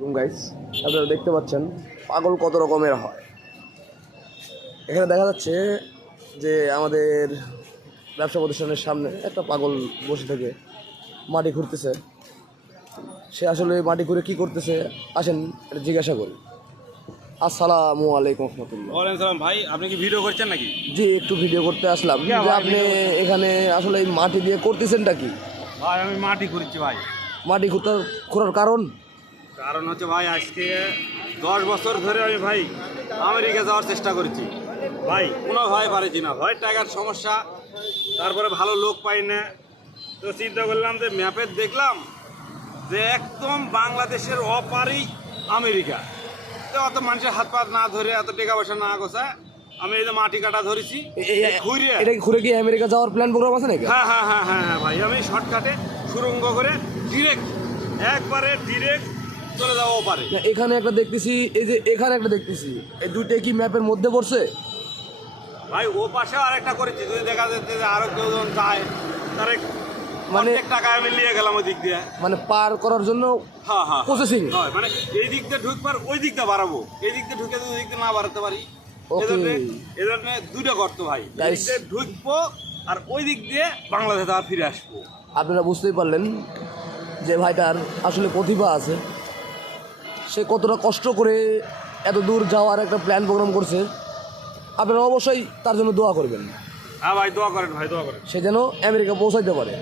Guys, আপনারা দেখতে পাচ্ছেন পাগল কত রকমের হয়। এখানে দেখা যাচ্ছে যে আমাদের ব্যবসা প্রতিষ্ঠানের সামনে একটা পাগল বসে থেকে মাটি খুঁড়তেছে। সে আসলে মাটি খুঁড়ে কি করতেছে আসেন এটা জিজ্ঞাসা করি। আসসালামু আলাইকুম রহমতুল্লাহ। ওয়ালাইকুম সালাম। ভাই আপনি কি ভিডিও করছেন নাকি? জি, একটু ভিডিও করতে আসলাম যে ভাই, আপনি এখানে আসলে এই মাটি দিয়ে করতেছেনটা কি? ভাই আমি মাটি খুঁড়ছি ভাই। মাটি খোঁড়ার কারণ কারণ হচ্ছে ভাই আজকে 10 বছর ধরে আমি ভাই আমেরিকা যাওয়ার চেষ্টা করেছি ভাই, কোনো ভয় পারেছি না, ভয় টাকার সমস্যা, তারপরে ভালো লোক পাই না। তো চিন্তা করলাম যে ম্যাপে দেখলাম যে একদম বাংলাদেশের অপারেই আমেরিকা। তো অত মানুষের হাত পা না ধরে এত টাকা পয়সা না গোছায় আমি এই যে মাটি কাটা ধরেছি ঘুরিয়ে। এটা ঘুরে কি আমেরিকা যাওয়ার প্ল্যান প্রোগ্রাম আছে নাকি? হ্যাঁ হ্যাঁ হ্যাঁ হ্যাঁ হ্যাঁ ভাই, আমি শর্টকাটে সুরঙ্গ করে একবারে ডিরেক্ট চলে যাবো পারে। এখানে একটা দেখতেছি, এই যে এখানে একটা দেখতেছি, এই দুইটা কি ম্যাপের মধ্যে পড়ছে? ভাই ও পাশেও আরেকটা করেছি, যদি দেখা যাচ্ছে যে আরো কেউ যখন যায় তার মানে অনেক টাকা আমি নিয়ে গেলাম ওই দিক দিয়ে। মানে পার করার জন্য হ্যাঁ হ্যাঁ প্রসেসিং হয়, মানে এই দিক দিয়ে ঢুকবার ওই দিক দিয়ে বাড়াবো, এই দিক দিয়ে ঢুকে ওই দিক দিয়ে না বাড়াতে পারি। এজন্য দুটো গর্ত ভাই, এই দিক দিয়ে ঢুকবো আর ওই দিক দিয়ে বাংলাদেশে আবার ফিরে আসবো। আপনারা বুঝতেই পারলেন যে ভাইটার আসলে প্রতিভা আছে, সে কতটা কষ্ট করে এত দূর যাওয়ার একটা প্ল্যান প্রোগ্রাম করছে। আপনারা অবশ্যই তার জন্য দোয়া করবেন, হ্যাঁ ভাই দোয়া করেন, ভাই দোয়া করেন। সে যেন আমেরিকা পৌঁছাইতে পারে।